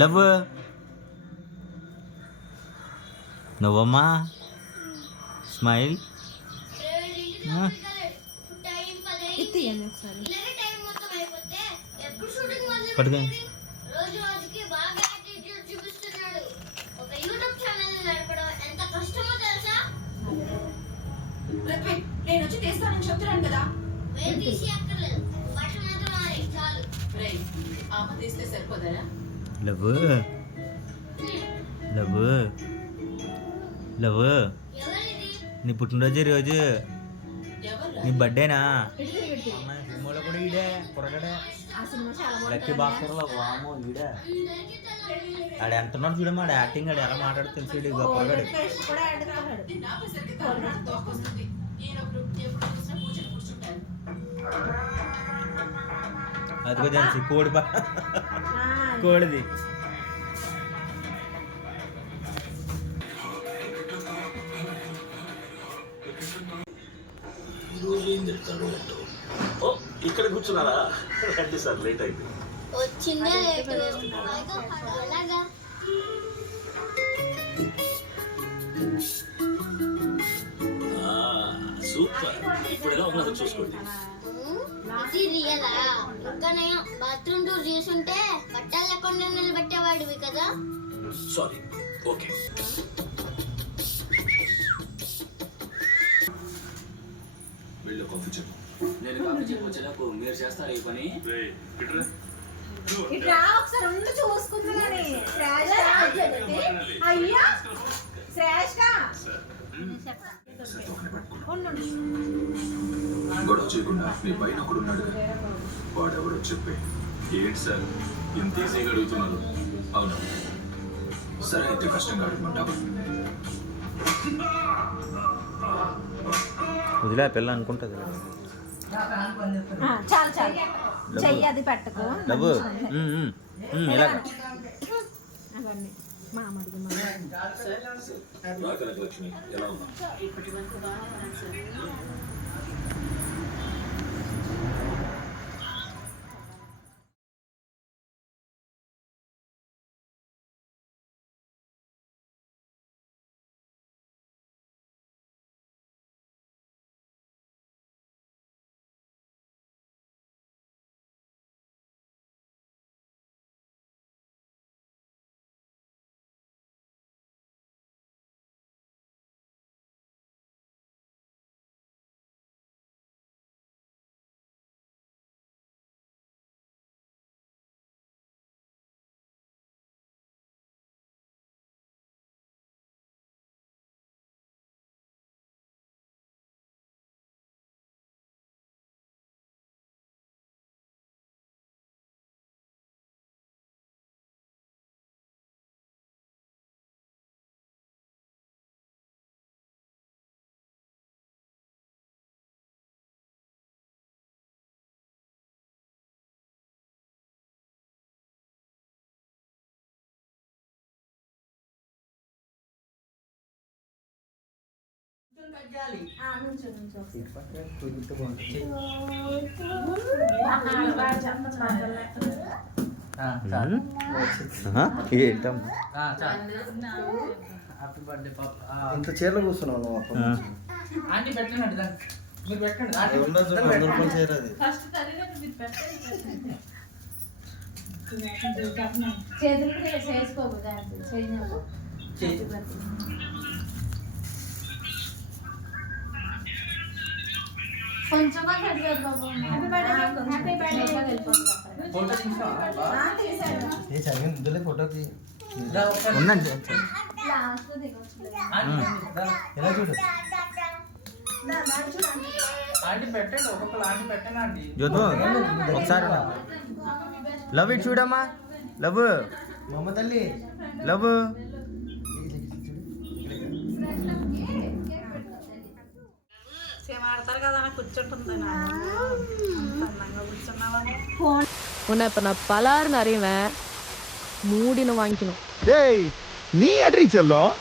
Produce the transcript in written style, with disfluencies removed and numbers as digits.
Love నువ్వమ్మా smile పట్టుకో నేను వచ్చి తీస్తానని చెప్తున్నాను కదా. తీస్తే సరిపోదా? లవ్ లవ్ లవ్ నీ పుట్టినరోజు రోజు నీ బర్త్డేనా? సినిమాలో కూడా ఈడే పొరగడే లక్కీ భాస్కర్లో వామో ఈడే ఆడ ఎంత ఉన్నాడు చూడమ్మా, ఆడ యాక్టింగ్ ఆడు ఎలా మాట్లాడు తెలిసి పొరగడు. అదిగో తెలిసి కోడి కోడిది. ఈరోజు ఏం చెప్తాడు ఓ ఇక్కడ కూర్చున్నారా? రండి సార్, లేట్ అయింది. సూపర్, ఇప్పుడు ఎలా ఉన్నదో చూసుకోండి. బాత్రూమ్ టూర్ చేసుంటే బట్టలు లేకుండా నిలబెట్టేవాడివి కదా. సారీ. ఓకే, వెళ్ళి కాఫీ చెప్పు. నేను కాఫీ చెప్పు వచ్చేటప్పుడు మీరు చేస్తారు ఈ పని. ఇట్లా ఒకసారి ఉండి చూసుకుంటున్నాను. అయ్యా శ్రేష్ఠ గొడవ చేయకుండా నీ పైన ఒకడున్నాడు, వాడెవడో చెప్పే. ఏంటి సార్ ఎంత ఈజీగా అడుగుతున్నారు? అవును, సరే అయితే కష్టంగా అడగమంటావా? వదిలే పిల్ల అనుకుంటుంది. చాలు చాలు, చెయ్యి అది పట్టుకో. లవ్ అవన్నీ మామడికి లక్ష్మి ఎలా ఉన్నా? ఇంత చీరలో కూర్చున్నావు నువ్వు. కొంచెం ఫోటోకి ఉందండి ఎలా చూడు. జ్యోతు ఒకసారి లవ్ ఇట్ చూడమ్మా. లవ్ మా అమ్మ తల్లి లవ్ உன்னை இப்ப நான் பலாருன்னு அறிவேன் மூடின்னு வாங்கிக்கணும். டேய் நீ அட்ரி செல்லம்.